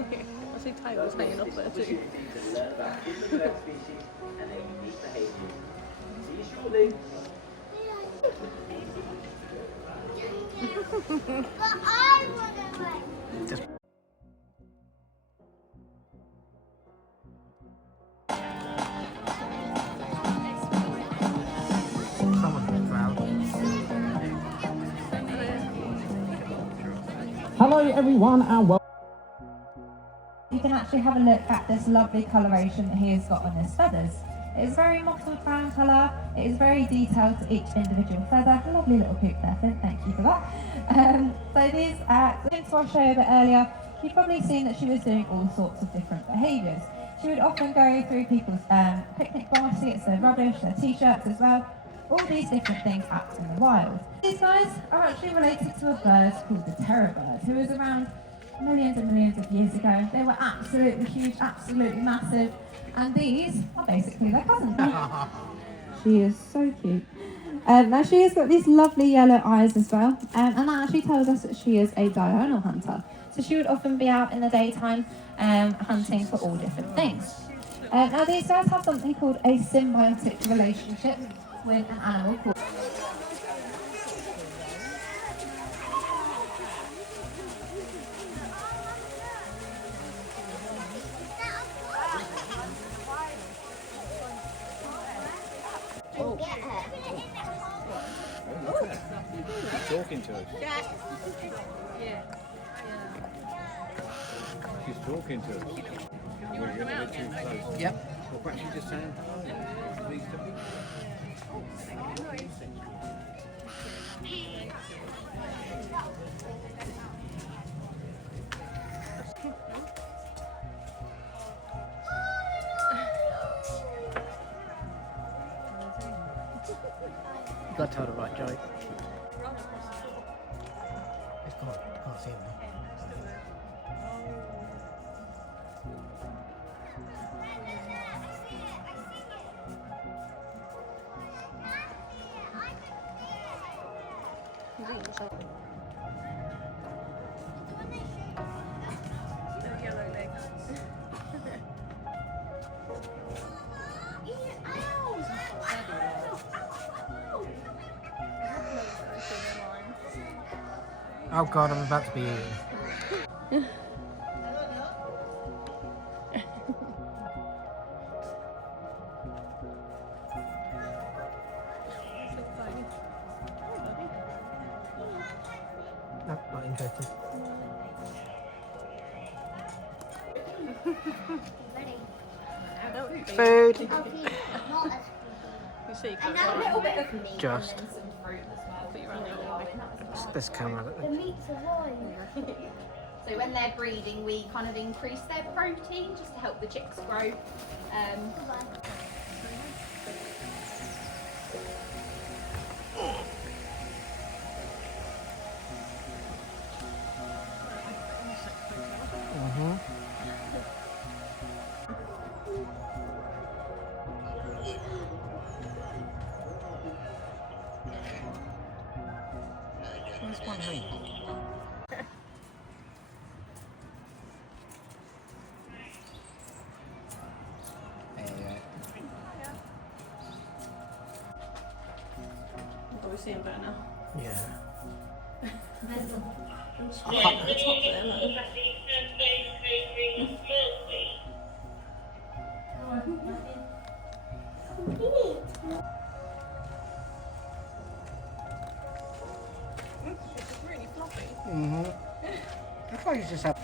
I see tails hanging off there too. Learn about different bird species and their unique behaviours. See you shortly. But I want to win. Hello everyone and welcome. You can actually have a look at this lovely coloration that he has got on his feathers. It is very mottled brown colour, it is very detailed to each individual feather. A lovely little poop there, Finn, thank you for that. So these, since I showed you a bit earlier, you've probably seen that she was doing all sorts of different behaviours. She would often go through people's picnic baskets, their rubbish, their t-shirts as well. All these different things act in the wild. These guys are actually related to a bird called the terror bird, who was around millions and millions of years ago. They were absolutely huge, absolutely massive, and these are basically their cousins. She is so cute. Now she has got these lovely yellow eyes as well, and that actually tells us that she is a diurnal hunter. So she would often be out in the daytime hunting for all different things. Now these guys have something called a symbiotic relationship with an animal called... She's talking to us. She's talking to us. We're going to get too close. Yep. Well, perhaps you just stand. These two. You got to tell the right joke. It's gone. I can't see him now. Yellow legs. Oh god, I'm about to be eaten. No, not interested. Food. You see, And a little bit of meat Just. and then some fruit as well. But you're running away. This camera. The meat's alive. So when they're breeding, we kind of increase their protein just to help the chicks grow. Where's one ring? Oh, we see him better now. Yeah. Straight at the top there, look. It's really fluffy. I thought you just have.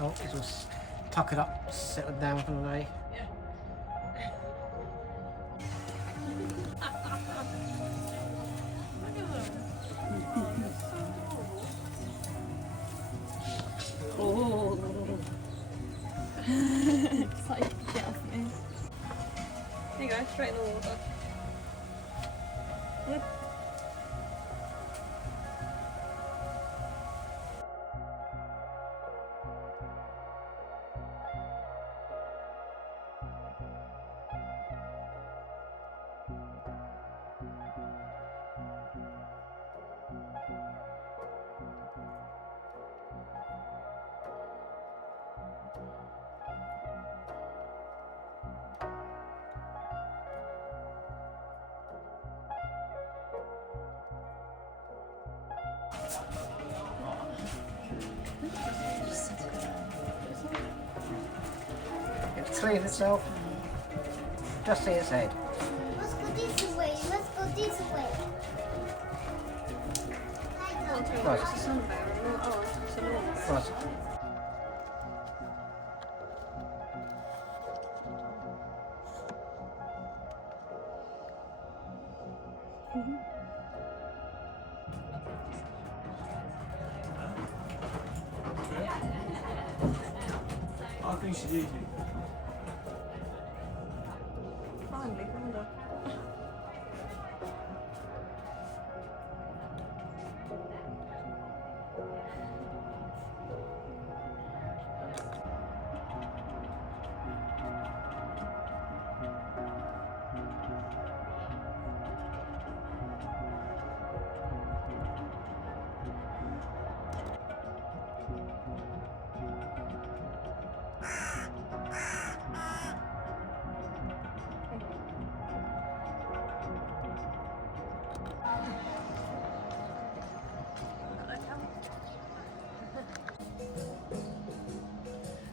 Oh, he's all tuckered up, settled down for the day. Oh. It's like, get off me. There you go, straight in the water. Yep. It's clean itself. Just see its head. Let's go this way. Let's go this way. Right. It's a sun bear. Oh, it's a normal bear. Right. I think she's eating. Finally, panda.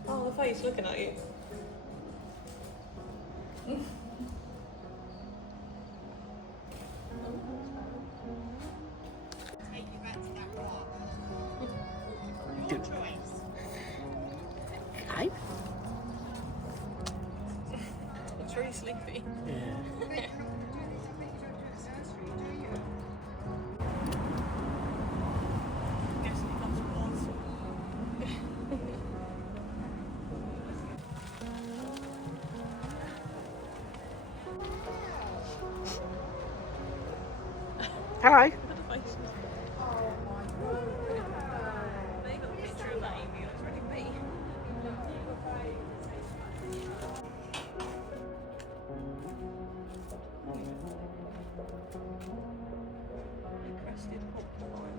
Oh, the face looking at you. Okay. It's really sleepy. Yeah. Guessing he comes from Oz. Hello. Look at the faces. They got a picture of that Amy. It looks really mean. Crested porcupine.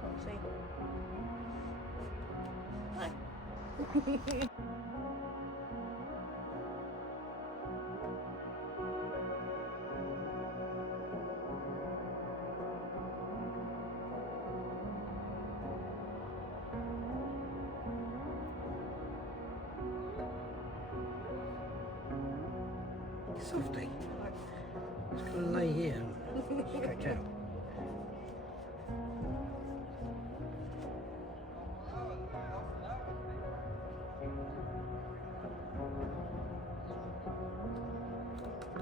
Can't see. No. Softy. It's going to lay here and stretch out.